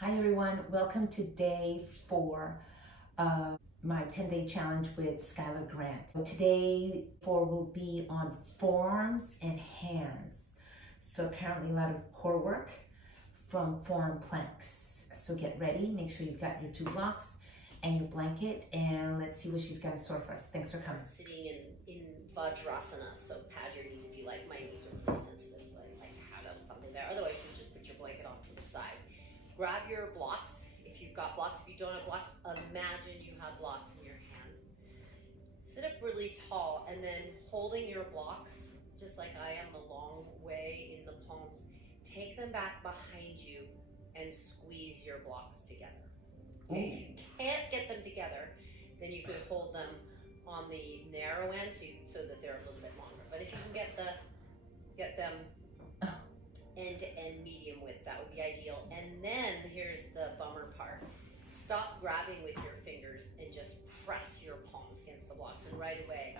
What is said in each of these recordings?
Hi everyone, welcome to day 4 of my 10-day challenge with Schuyler Grant. Today 4 will be on forearms and hands. So apparently a lot of core work from forearm planks. So get ready, make sure you've got your 2 blocks and your blanket, and let's see what she's got in store for us. Thanks for coming. Sitting in Vajrasana, so pad your knees if you like. My knees are really sensitive, so I like to have something there. Otherwise, you just put your blanket off to the side. Grab your blocks. If you've got blocks, if you don't have blocks, imagine you have blocks in your hands. Sit up really tall, and then holding your blocks, just like I am, the long way in the palms, take them back behind you and squeeze your blocks together. Okay, if you can't get them together, then you could hold them on the narrow end so that they're a little bit longer. But if you can get them end to end medium width, that would be ideal. And then here's the bummer part. Stop grabbing with your fingers and just press your palms against the blocks. And right away,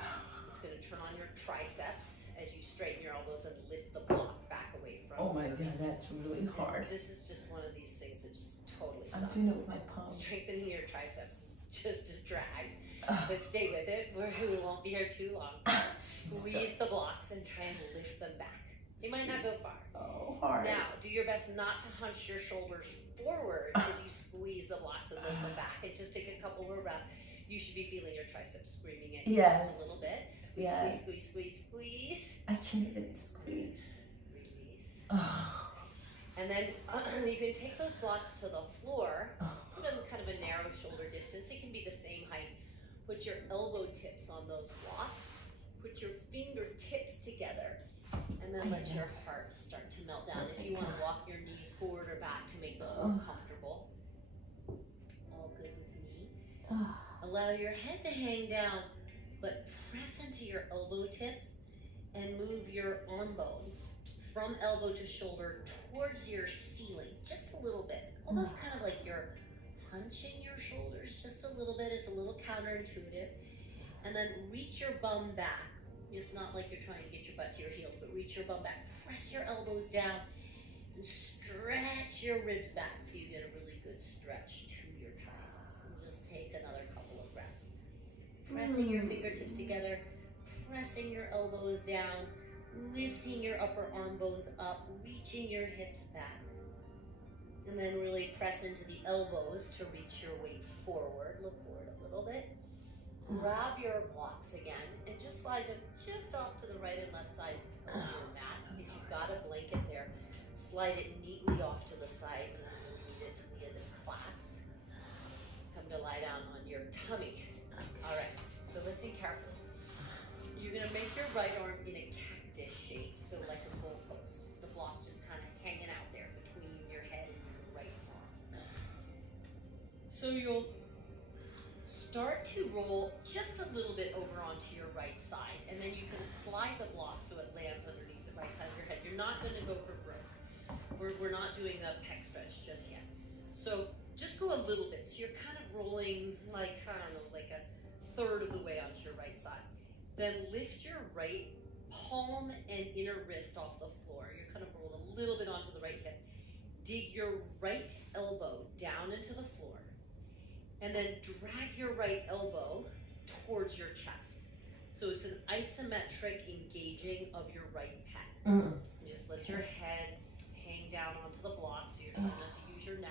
it's going to turn on your triceps as you straighten your elbows and lift the block back away from Oh my God, that's really hard. And this is just one of these things that just totally sucks. I'm doing it with my palms. Strengthening your triceps is just a drag. But stay with it. We won't be here too long. Squeeze the blocks and try and lift them back. They might not go far. Oh, hard. Now, do your best not to hunch your shoulders forward as you squeeze the blocks and lift them back. And just take a couple more breaths. You should be feeling your triceps screaming at you just a little bit. Squeeze, squeeze, squeeze, squeeze, squeeze. I can't even squeeze. Release. Oh. And then you can take those blocks to the floor. Put them kind of a narrow shoulder distance. It can be the same height. Put your elbow tips on those blocks. Put your fingertips together. And then let your heart start to melt down. If you want to walk your knees forward or back to make this more comfortable. All good with me. Allow your head to hang down, but press into your elbow tips and move your arm bones from elbow to shoulder towards your ceiling, just a little bit. Almost kind of like you're punching your shoulders just a little bit. It's a little counterintuitive. And then reach your bum back. It's not like you're trying to get your butt to your heels, but reach your bum back. Press your elbows down and stretch your ribs back so you get a really good stretch to your triceps. And just take another couple of breaths. Pressing your fingertips together, pressing your elbows down, lifting your upper arm bones up, reaching your hips back. And then really press into the elbows to reach your weight forward. Look forward a little bit. Grab your blocks again and just slide them just off to the right and left sides of your mat. If you've got a blanket there, slide it neatly off to the side and then we'll leave it till the end of class. Come to lie down on your tummy. All right, so listen carefully. You're gonna make your right arm in a cactus shape, so like a goalpost. The block's just kind of hanging out there between your head and your right arm. So you'll start to roll just a little bit over onto your right side, and then you can slide the block so it lands underneath the right side of your head. You're not going to go for broke. We're not doing a pec stretch just yet. So just go a little bit. So you're kind of rolling like, I don't know, like a third of the way onto your right side. Then lift your right palm and inner wrist off the floor. You're kind of roll a little bit onto the right hip. Dig your right elbow down into the floor. And then drag your right elbow towards your chest. So it's an isometric engaging of your right pec. Just let your head hang down onto the block so you're trying not to use your neck.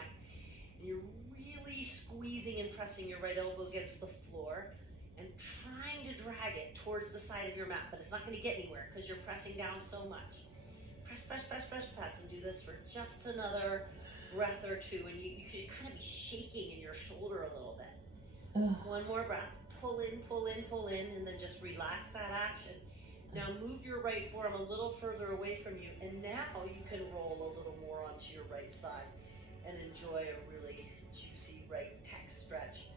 And you're really squeezing and pressing your right elbow against the floor and trying to drag it towards the side of your mat, but it's not gonna get anywhere because you're pressing down so much. Press, press, press, press, press, and do this for just another breath or two, and you could kind of be shaking in your shoulder a little bit. One more breath. Pull in, pull in, pull in, and then just relax that action. Now move your right forearm a little further away from you, and now you can roll a little more onto your right side and enjoy a really juicy right pec stretch.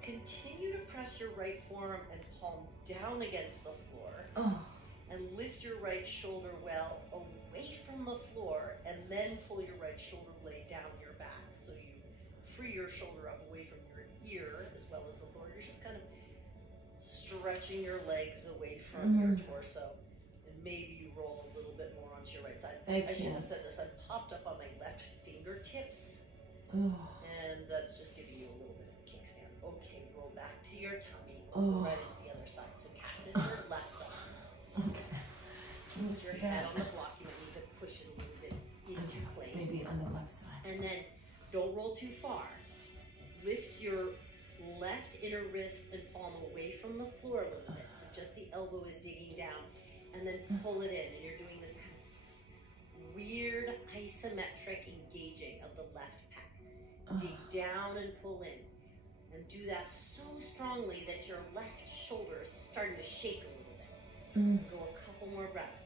Continue to press your right forearm and palm down against the floor. And lift your right shoulder well away from the floor, and then pull your right shoulder blade down your back. So you free your shoulder up away from your ear as well as the floor. You're just kind of stretching your legs away from your torso. And maybe you roll a little bit more onto your right side. I should have said this. I popped up on my left fingertips And that's just giving you a little bit of a kickstand. Okay, roll back to your tummy. Go right into the other side. So cactus your left arm. Okay. Put your head on the block. You might need to push it a little bit into place. Maybe on the left side. And then don't roll too far. Lift your left inner wrist and palm away from the floor a little bit. So just the elbow is digging down. And then pull it in. And you're doing this kind of weird isometric engaging of the left pec. Dig down and pull in. And do that so strongly that your left shoulder is starting to shake a little bit. Go a couple more breaths.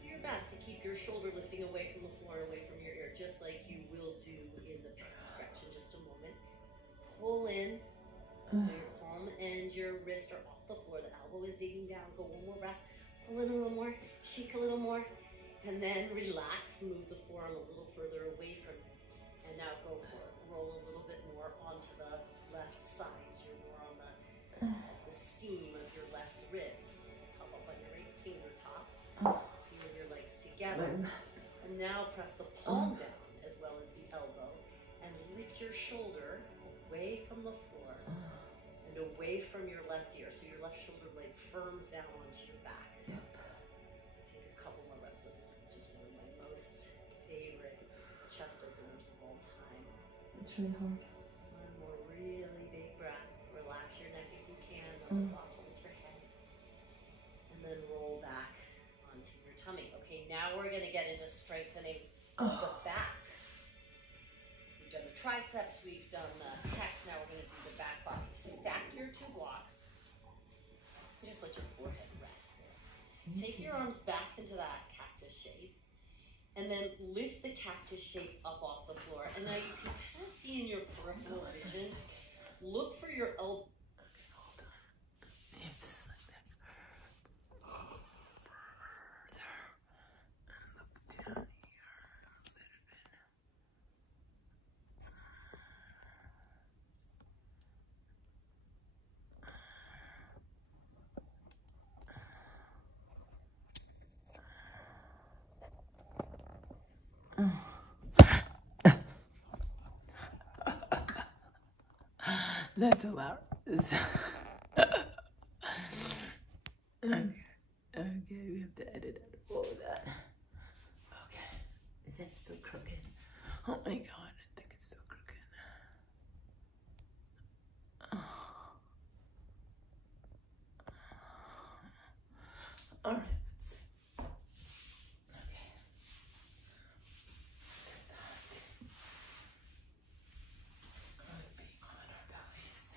Do your best to keep your shoulder lifting away from the floor and away from your ear, just like you will do in the pec stretch in just a moment. Pull in. So your palm and your wrist are off the floor. The elbow is digging down. Go one more breath. Pull in a little more. Shake a little more. And then relax. Move the forearm a little further away from you. And now go for it. Roll a little bit more onto the left side. So you're more on the seam of your left ribs. Hop up on your right fingertips. See when your legs together. And now press the palm down as well as the elbow. And lift your shoulder away from the floor. And away from your left ear. So your left shoulder blade firms down onto your back. Take a couple more breaths. This is just one of my most favorite chest openers of all time. It's really hard. One more really big breath. Relax your neck if you can. Let the block hold your head. And then roll back onto your tummy. Okay, now we're going to get into strengthening the back. We've done the triceps, we've done the pecs, now we're going to do the back body. Stack your two blocks. Just let your forehead rest there. Take your arms back into that cactus shape. And then lift the cactus shape up off the floor. And now you can kind of see in your peripheral vision, look for your elbow. Okay, hold on. You have to slide back further and look down here a little bit. That's hilarious. Okay, we have to edit out all of that. Okay, is that still crooked? Oh my god, I think it's still crooked. All right, let's see. Okay. Gonna be on our bellies.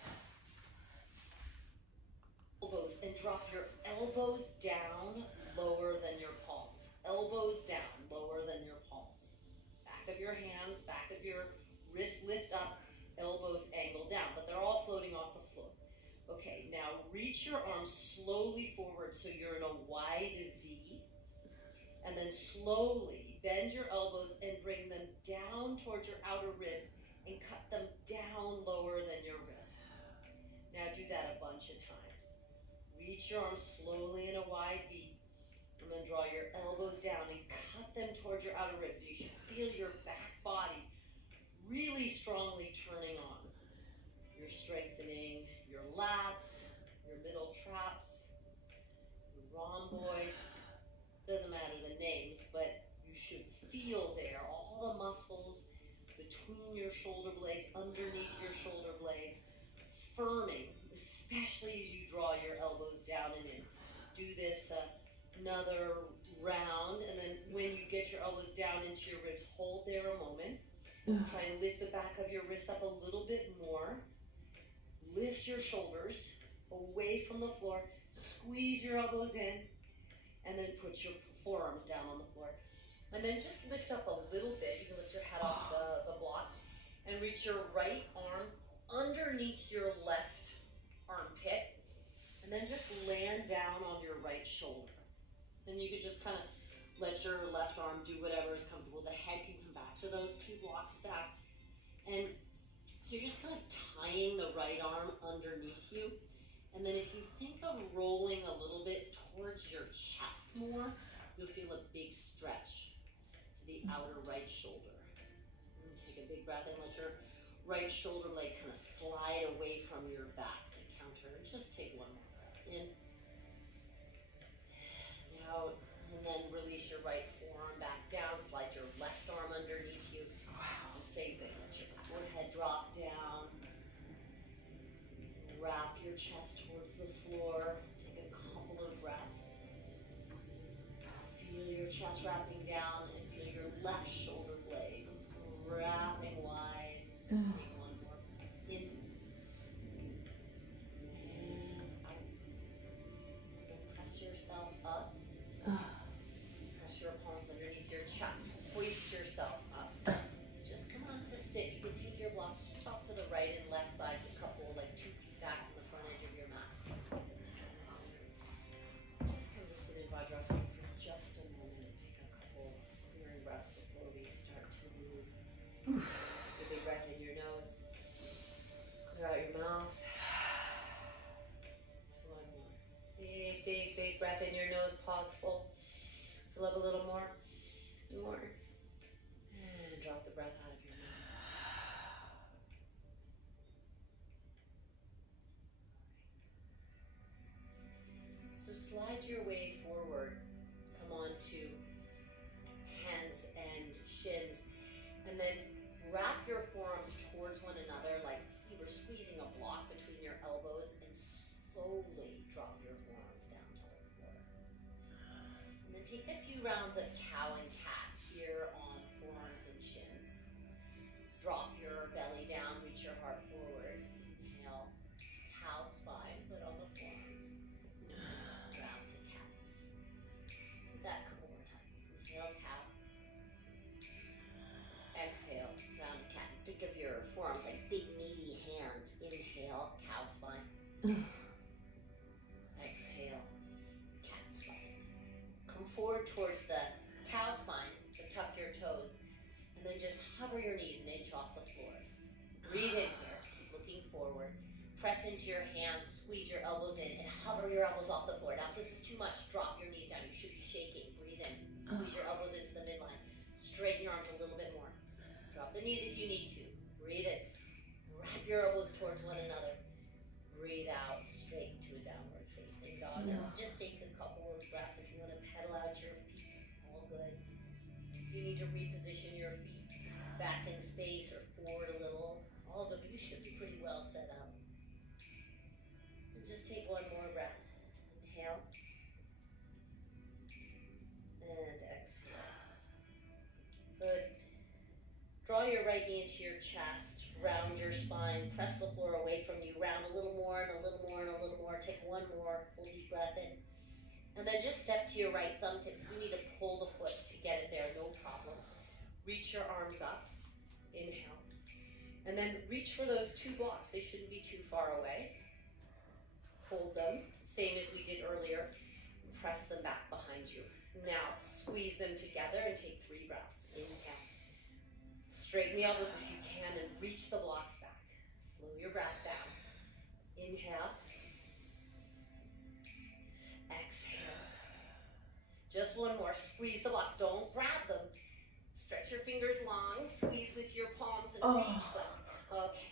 Elbows, and drop your elbows down lower than your palms. Elbows down lower than your palms. Back of your hands, back of your wrists lift up, elbows angle down, but they're all floating off the floor. Okay, now reach your arms slowly forward so you're in a wide V, and then slowly bend your elbows and bring them down towards your outer ribs and cut them down lower than your wrists. Now do that a bunch of times. Reach your arms slowly in a wide V, and then draw your elbows down and cut them towards your outer ribs. You should feel your back body really strongly turning on. You're strengthening your lats, your middle traps, your rhomboids. Doesn't matter the names, but you should feel there all the muscles between your shoulder blades, underneath your shoulder blades, firming, especially as you draw your elbows down and in. Do this another round, and then when you get your elbows down into your ribs, hold there a moment. Try and lift the back of your wrists up a little bit more. Lift your shoulders away from the floor. Squeeze your elbows in, and then put your forearms down on the floor. And then just lift up a little bit. You can lift your head off the block and reach your right arm underneath your left armpit, and then just land down on your right shoulder. Then you could just kind of let your left arm do whatever is comfortable. The head can come back to those two blocks stacked. And so you're just kind of tying the right arm underneath you. And then if you think of rolling a little bit towards your chest more, you'll feel a big stretch to the outer right shoulder. And take a big breath and let your right shoulder blade kind of slide away from your back to counter. And just take one more breath in and out. And then release your right forearm back down. Slide your left arm underneath you. And same thing. Let your forehead drop down. Wrap your chest towards the floor. Take a couple of breaths. Feel your chest wrapping down and feel your left shoulder blade wrapping wide. Take one more breath in and out. And press yourself up. Press your palms underneath your chest. Hoist yourself up. Just come on to sit. You can take your blocks just off to the right and left sides, a couple, like 2 feet back from the front edge of your mat. Just come to sit in Vajrasana for just a moment and take a couple clearing breaths before we start to move. Take a big breath in your nose. Clear out your mouth. One more. Big, big, big breath in your nose. Pause full. Fill up a little more. More. And drop the breath out of your mouth. So slide your way forward. Come on to hands and shins. And then wrap your forearms towards one another like you were squeezing a block between your elbows, and slowly drop your forearms down to the floor. And then take a few rounds of cow and cat here on forearms and shins. Drop your belly down, reach your heart forward. Inhale, cow spine, put on the forearms. Round to cat. Do that a couple more times. Inhale, cow. Exhale, round to cat. Think of your forearms like big meaty hands. Inhale, cow spine. Exhale, cat spine. Come forward towards the cow spine, so tuck your toes, and then just hover your knees an inch off the floor. Breathe in here, keep looking forward. Press into your hands, squeeze your elbows in, and hover your elbows off the floor. Now if this is too much, drop your knees down. You should be shaking. Breathe in, squeeze your elbows into the midline. Straighten your arms a little bit more. Drop the knees if you need to. Breathe in. Wrap your elbows towards one another. Breathe out, straight to a downward facing dog. And just take a couple of breaths if you want to pedal out your feet. All good. If you need to reposition your feet back in space or forward a little, all good. You should be pretty well set up. And just take one more breath. Inhale. And exhale. Good. Draw your right knee into your chest, round your spine, press the floor away from you, round a little more and a little more and a little more. Take one more full deep breath in. And then just step to your right thumb tip. If you need to pull the foot to get it there, no problem. Reach your arms up. Inhale. And then reach for those 2 blocks. They shouldn't be too far away. Hold them, same as we did earlier. Press them back behind you. Now, squeeze them together and take 3 breaths. Inhale. Straighten the elbows if you can and reach the blocks back. Slow your breath down. Inhale. Exhale. Just one more. Squeeze the blocks. Don't grab them. Stretch your fingers long. Squeeze with your palms and reach them. Okay.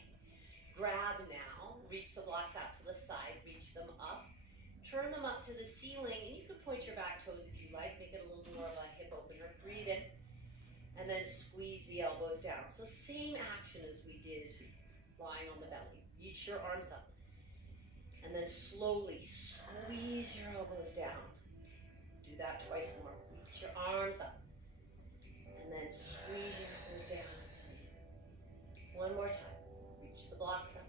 Grab now. Reach the blocks out to the side. Reach them up. Turn them up to the ceiling. And you can point your back toes if you like. Make it a little more of a hip opener. Breathe in. And then squeeze the elbows down. So same action as we did lying on the belly. Reach your arms up. And then slowly squeeze your elbows down. Do that twice more. Reach your arms up. And then squeeze your elbows down. One more time. Reach the blocks up.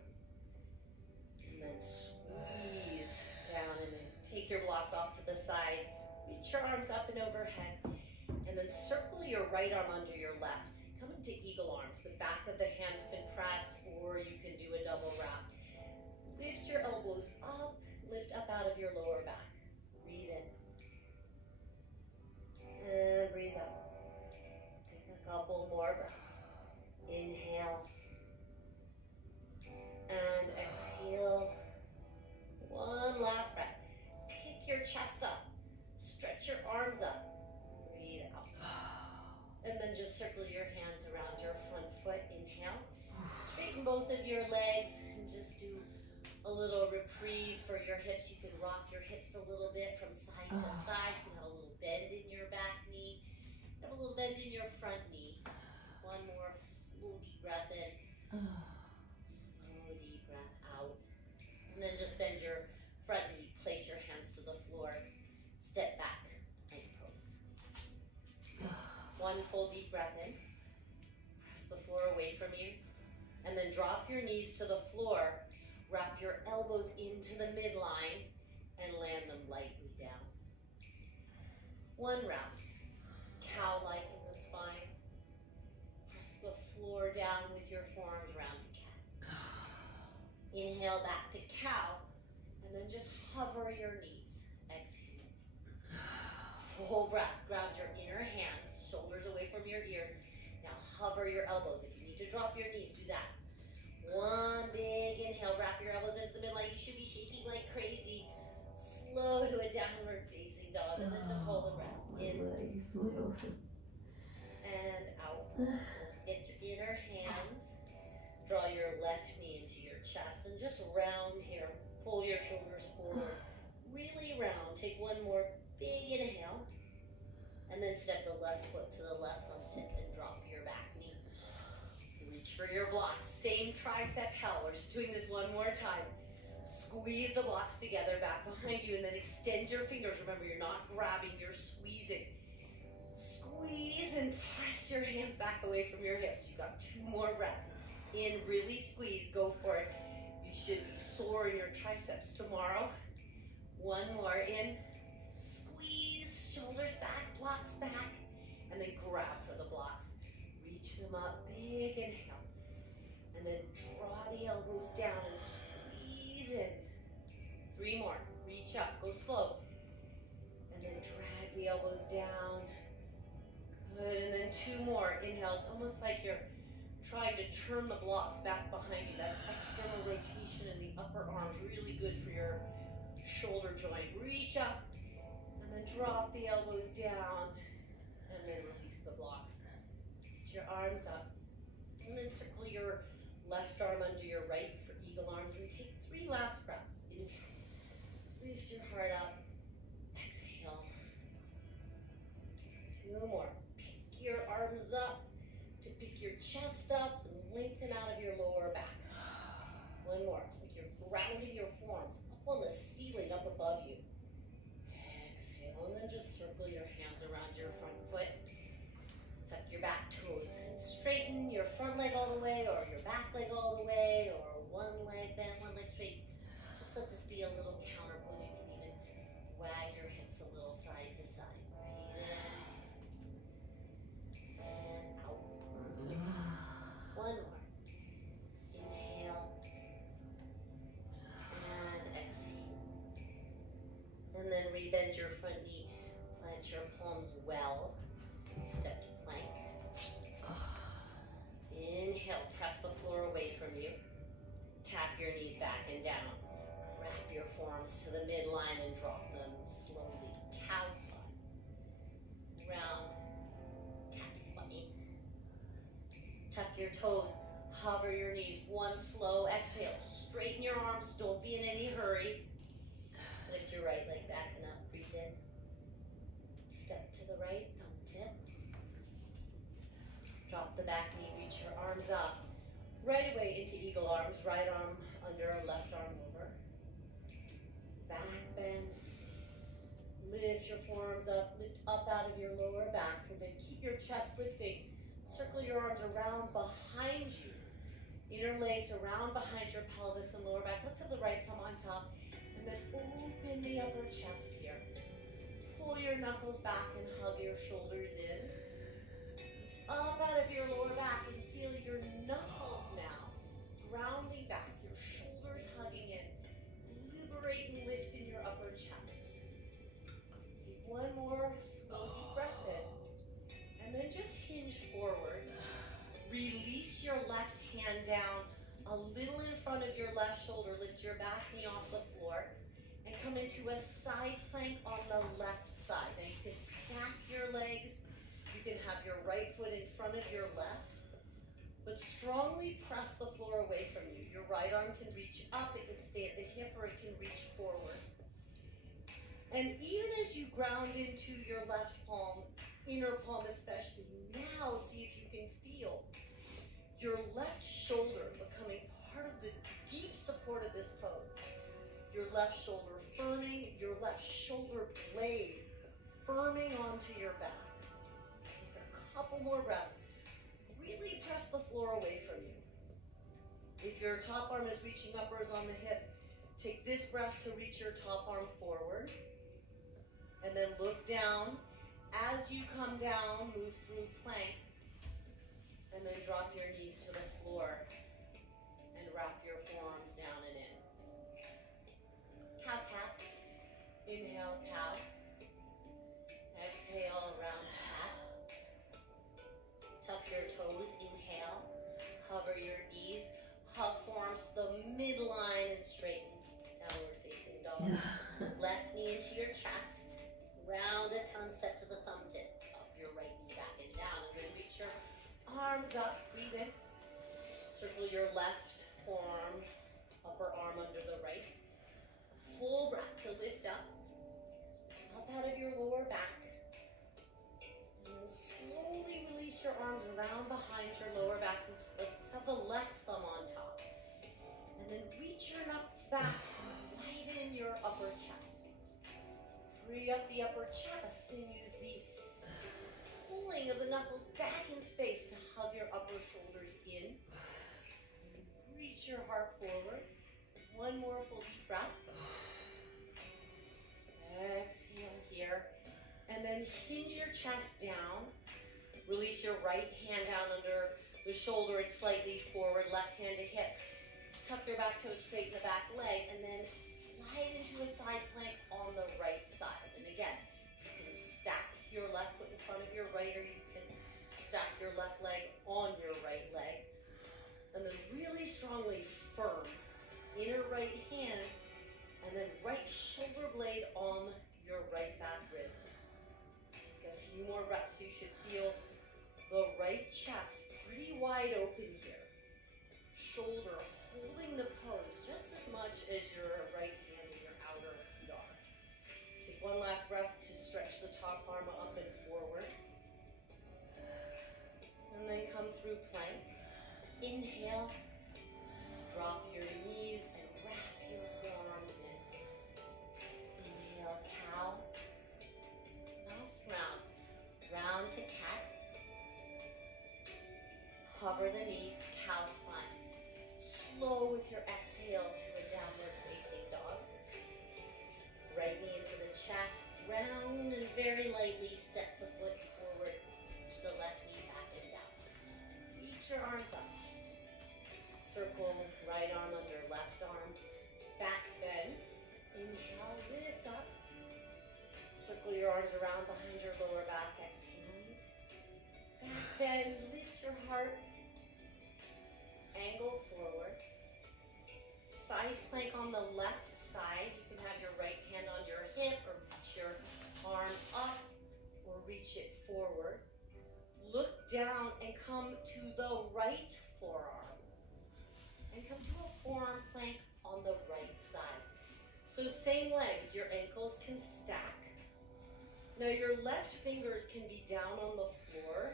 And then squeeze down. And then take your blocks off to the side. Reach your arms up and overhead. And then circle your right arm under your left. Come into eagle arms. The back of the hands can press, or you can do a double wrap. Lift your elbows up. Lift up out of your lower back. Breathe in. And breathe out. Take a couple more breaths. Inhale. And exhale. One last breath. Pick your chest up. Stretch your arms up. Breathe out. And then just circle your hands around your front foot. Inhale. little reprieve for your hips. You can rock your hips a little bit from side to side. You can have a little bend in your back knee. Have a little bend in your front knee. One more slow deep breath in. Slow deep breath out. And then just bend your front knee. Place your hands to the floor. Step back, plank pose. One full deep breath in. Press the floor away from you. And then drop your knees to the floor. Wrap your elbows into the midline and land them lightly down. One round. Cow-like in the spine. Press the floor down with your forearms round to cat. Inhale back to cow, and then just hover your knees. Exhale. Full breath. Ground your inner hands, shoulders away from your ears. Now hover your elbows. If you need to drop your knees, do that. One big inhale, wrap your elbows into the midline. You should be shaking like crazy. Slow to a downward facing dog, and then just hold the breath. In and out. Get your inner hands. Draw your left knee into your chest and just round here. Pull your shoulders forward. Really round. Take one more big inhale. And then step the left foot to the left on the tip and drop your back knee. Reach for your blocks. Same tricep held. We're just doing this one more time. Squeeze the blocks together back behind you and then extend your fingers. Remember, you're not grabbing, you're squeezing. Squeeze and press your hands back away from your hips. You've got 2 more breaths. In, really squeeze, go for it. You should be sore in your triceps tomorrow. One more, in, squeeze, shoulders back, blocks back, and then grab for the blocks. Reach them up, big inhale. And then draw the elbows down and squeeze in. 3 more, reach up, go slow. And then drag the elbows down. Good, and then 2 more, inhale. It's almost like you're trying to turn the blocks back behind you. That's external rotation in the upper arms, really good for your shoulder joint. Reach up, and then drop the elbows down, and then release the blocks. Put your arms up, and then circle your left arm under your right for eagle arms, and take 3 last breaths. Inhale, lift your heart up, exhale. 2 more, pick your arms up, to pick your chest up and lengthen out of your lower back. 1 more. It's like you're grounding your forearms up on the ceiling up above you. Exhale, and then just circle your hands around your front foot. Tuck your back toes and straighten your front leg all the way, or your back leg all the way, or one leg bent, one leg straight. Just let this be a little counter pose. You can even wag your hips a little side to side. Breathe in. And out. 1 more. Inhale. And exhale. And then rebend your front knee. Plant your palms well. Step to plank. Inhale. Press the floor away from you. Tap your knees back and down. Wrap your forearms to the midline and drop them slowly. Cow spine. Round. Cat spine. Tuck your toes, hover your knees. 1 slow exhale. Straighten your arms, don't be in any hurry. Lift your right leg back and up, breathe in. Step to the right, thumb tip. Drop the back knee, reach your arms up. Right away into eagle arms, right arm under, left arm over. Back bend. Lift your forearms up, lift up out of your lower back, and then keep your chest lifting. Circle your arms around behind you. Interlace around behind your pelvis and lower back. Let's have the right thumb on top. And then open the upper chest here. Pull your knuckles back and hug your shoulders in. Lift up out of your lower back and feel your knuckles now grounding back. Your shoulders hugging in. Liberate and lift in your upper chest. Take 1 more slow deep breath in. And then just hinge forward. Release your left hand down a little in front of your left shoulder. Lift your back knee off the floor and come into a side plank on the left side. Now you can stack your legs. You can have your right foot in front of your left. But strongly press the floor away from you. Your right arm can reach up, it can stay at the hip, or it can reach forward. And even as you ground into your left palm, inner palm especially, now see if you can feel your left shoulder becoming part of the deep support of this pose. Your left shoulder firming, your left shoulder blade firming onto your back. Take a couple more breaths. Really press the floor away from you. If your top arm is reaching up or is on the hip, take this breath to reach your top arm forward. And then look down. As you come down, move through plank. And then drop your knees to the floor. And wrap your forearms down and in. Cow-cat. Inhale, cow. Exhale, round cat. Tuck your toes. Inhale. Hover your knees. Hug forearms to the midline and straighten. Downward facing dog. Left knee into your chest. Round a tongue, step to the thumb tip. Up your right knee back and down. And then reach your arms up. Breathe in. Circle your left forearm, upper arm under the right. Full breath to lift up. Up out of your lower back. And then slowly release your arms around behind your lower back. Let's have the left thumb on top. And then reach your knuckles back. Widen your upper chest. Free up the upper chest and use the pulling of the knuckles back in space to hug your upper shoulders in. Reach your heart forward. One more full deep breath. Exhale here. And then hinge your chest down. Release your right hand down under the shoulder. It's slightly forward. Left hand to hip. Tuck your back toes straight in the back leg. And then slide into a side plank on the right side. And again, you can stack your left foot in front of your right, or you can stack your left leg on your right leg. And then really strongly firm inner right hand, and then right shoulder blade on your right back ribs. Take a few more breaths. You should feel the right chest pretty wide open here. Shoulder holding the pose just as much as your right hand in your outer yard. Take one last breath to stretch the top arm up and forward. And then come through plank. Inhale. Drop your knees and wrap your forearms in. Inhale, cow. Last round. Round to cat. Hover the knees, cow spine. Slow with your exhale to a downward facing dog. Right knee into the chest, round and very lightly step the foot forward. Push the left knee back and down. Reach your arms up. Circle right arm under left arm. Back bend. Inhale, lift up. Circle your arms around behind your lower back. Exhaling. Back bend, lift your heart. Angle forward. Side plank on the left side. You can have your right hand on your hip, or reach your arm up, or reach it forward. Look down and come to the right forearm. And come to a forearm plank on the right side. So same legs, your ankles can stack. Now your left fingers can be down on the floor.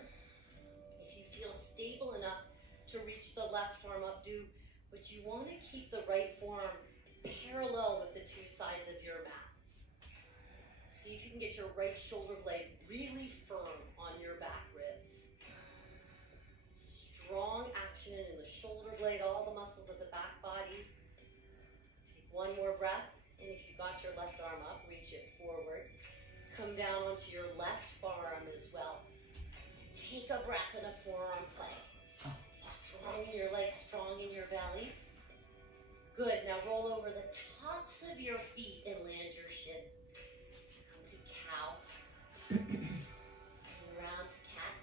If you feel stable enough to reach the left arm up, do, but you want to keep the right forearm parallel with the two sides of your mat. See if you can get your right shoulder blade really firm on your back ribs. Strong action in the shoulder blade, all the muscles of the back body. Take one more breath, and if you got your left arm up, reach it forward. Come down onto your left forearm as well. Take a breath in a forearm plank. Strong in your legs, strong in your belly. Good, now roll over the tops of your feet and land your shins. Come to cow. And round to cat.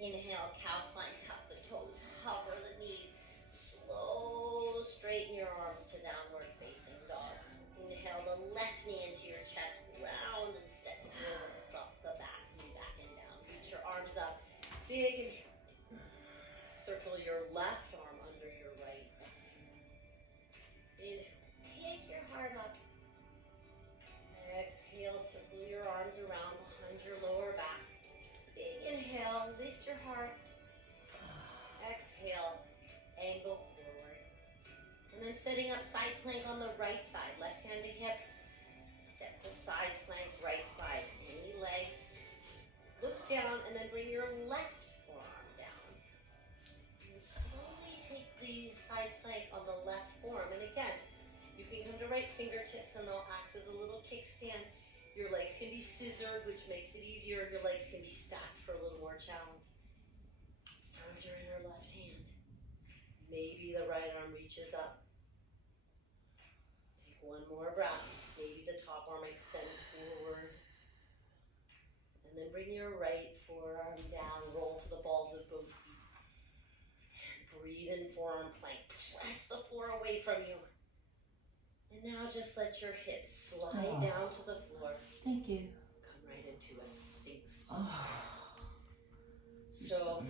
Inhale, cow spine, tuck the toes, hover the knees. Slow, straighten your arms to downward facing dog. Inhale the left knee into your chest, round and step forward, drop the back knee back and down. Reach your arms up. Big inhale. Circle your left arm under your right. Inhale. Pick your heart up. Exhale. Circle your arms around behind your lower back. Big inhale. Lift your heart. Exhale. Angle forward. And then setting up side plank on the right side. Left hand to hip. Step to side plank, right side. Any legs. Look down and then bring your left forearm down. And slowly take the side plank on the left forearm. And again, you can come to right fingertips and they'll act as a little kickstand. Your legs can be scissored, which makes it easier. Your legs can be stacked for a little more challenge. Further in your left hand. Maybe the right arm reaches up. Take one more breath. Maybe the top arm extends forward. And then bring your right forearm down. Roll to the balls of both feet. Breathe in forearm plank. Press the floor away from you. And now just let your hips slide down to the floor. Thank you. Come right into a sphinx. So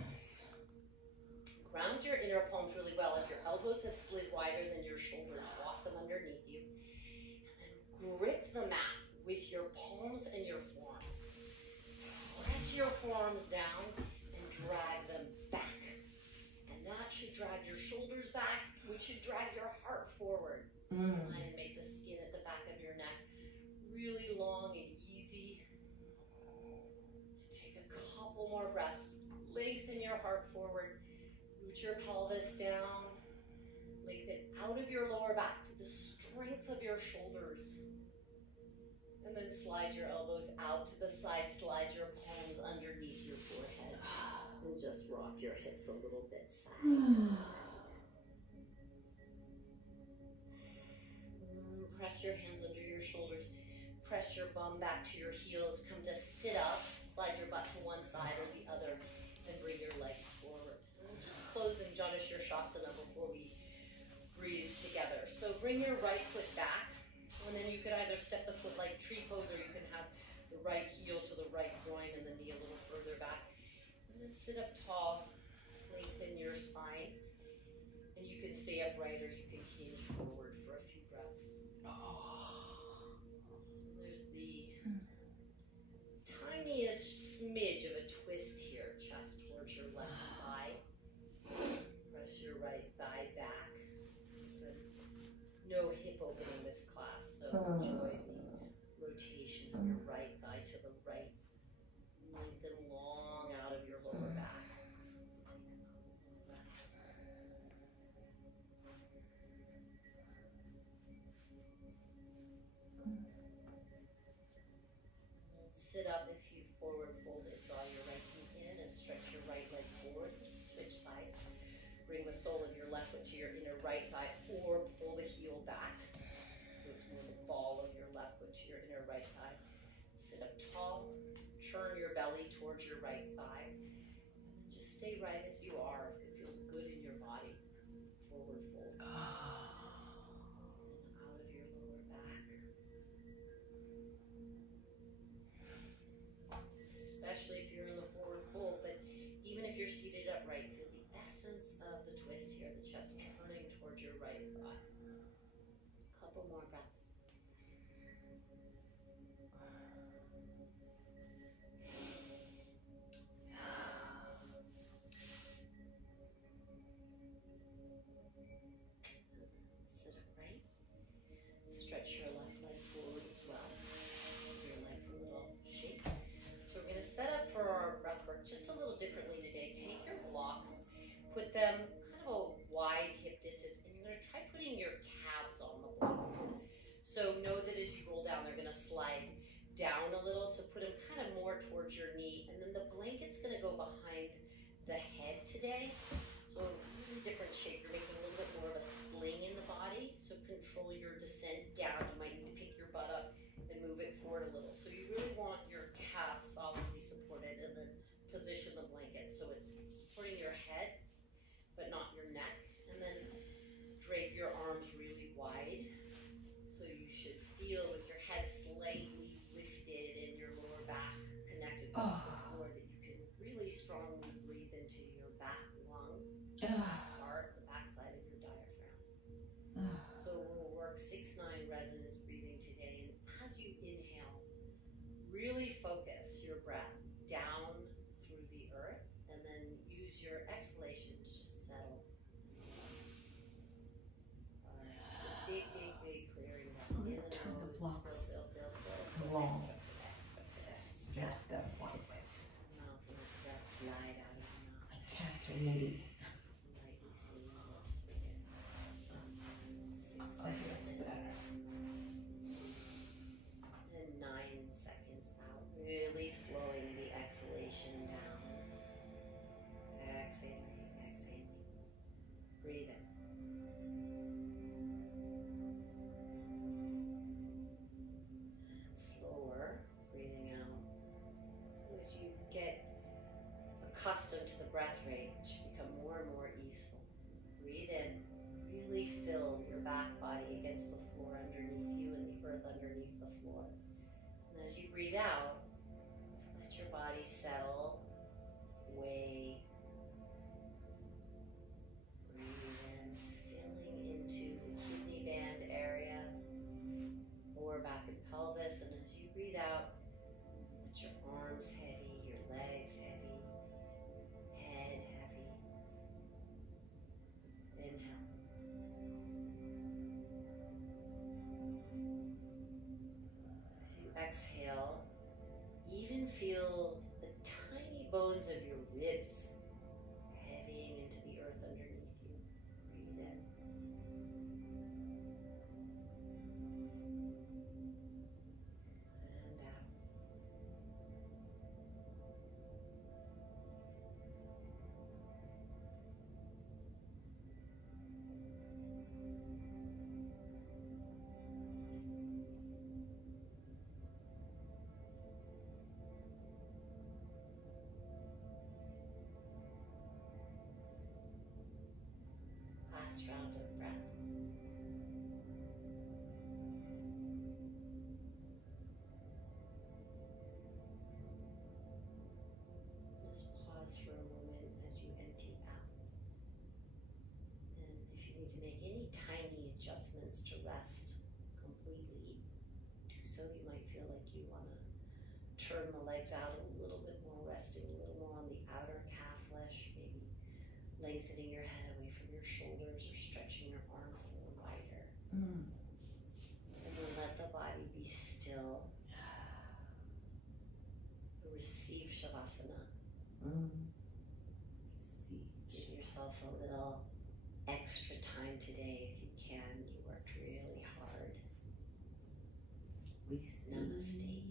ground your inner palms really well. If your elbows have slid wider than your shoulders, walk them underneath you. And then grip the mat with your palms and your forearms. Press your forearms down and drag them back. And that should drag your shoulders back, which should drag your heart forward. Try and make the skin at the back of your neck really long and easy. And take a couple more breaths. Lengthen your heart forward. Root your pelvis down. Lengthen out of your lower back to the strength of your shoulders. And then slide your elbows out to the side. Slide your palms underneath your forehead. And just rock your hips a little bit side to side. Press your hands under your shoulders. Press your bum back to your heels. Come to sit up. Slide your butt to one side or the other. And bring your legs forward. And we'll just close in Janu Shirshasana before we breathe together. So bring your right foot back. And then you could either step the foot like tree pose, or you can have the right heel to the right groin and the knee a little further back. And then sit up tall. Lengthen your spine. And you can stay upright or you can hinge forward for a few breaths. There's the tiniest smidge of a twist here. Chest towards your left thigh. Press your right thigh back. Good. No hip opening this class, so enjoy the rotation of your right thigh to the right. Lengthen long out of your lower back. Sit up if you forward fold it. Draw your right knee in and stretch your right leg forward. Switch sides. Bring the sole of your left foot to your inner right thigh or pull the heel back. So it's going the ball of your left foot to your inner right thigh. Sit up tall. Churn your belly towards your right thigh. And then just stay right as you are if it feels good in your body. Forward fold. And out of your lower back. Especially if you're in the forward fold, but even if you're seated upright, feel the essence of the twist here, the chest turning towards your right thigh. Couple more breaths. Sit upright. Stretch your left leg forward as well. Your legs a little shake. So we're going to set up for our breath work just a little differently today. Take your blocks, put them kind of a wide hip distance, and you're going to try putting your calves on the blocks. So know that as you roll down, they're going to slide down a little. So put them kind of more towards your knee, and then the blanket's going to go behind the head today. So really different shape. You're making a little bit more of a sling in the body. So control your descent down. You might need to pick your butt up and move it forward a little. So you really want your calves solidly supported, and then position the blanket so it's supporting your head but not your neck. And then drape your arms really wide. So you should feel with your head slightly lifted and your lower back connected to the floor that you can really strongly breathe really focus your breath down through the earth, and then use your exhalation to just settle. All right, big, big, big clearing breath in the Turn the nose. blocks Fill. long. Extra. Wrap them one way. Mouth and let the breath slide out of your mouth. My calves are knitty. Lightly seeing the lips begin. 6 Oh, seconds that's in. better. And 9 seconds out. Really slowing the exhalation down. Exhaling, exhaling. Breathe in. And slower, breathing out. So as you get accustomed to the breath rate, it should become more and more easeful. Breathe in. Really fill your back body against the floor underneath you and the earth underneath the floor. And as you breathe out, let your body settle, weigh. Breathe in, filling into the kidney band area, lower back and pelvis. And as you breathe out, let your arms heavy, your legs heavy, head heavy. Inhale. As you exhale, even feel the tiny bones of your ribs heavying into the earth underneath you. Breathe in. And out. Last round of breath. Just pause for a moment as you empty out. And if you need to make any tiny adjustments to rest completely, do so. You might feel like you want to turn the legs out a little bit more, resting a little more on the outer calf flesh, maybe lengthening your head away from your shoulders or stretching your arms a little wider. And then let the body be still. Receive Shavasana. Give yourself a little extra time today if you can. You worked really hard. We see. Namaste.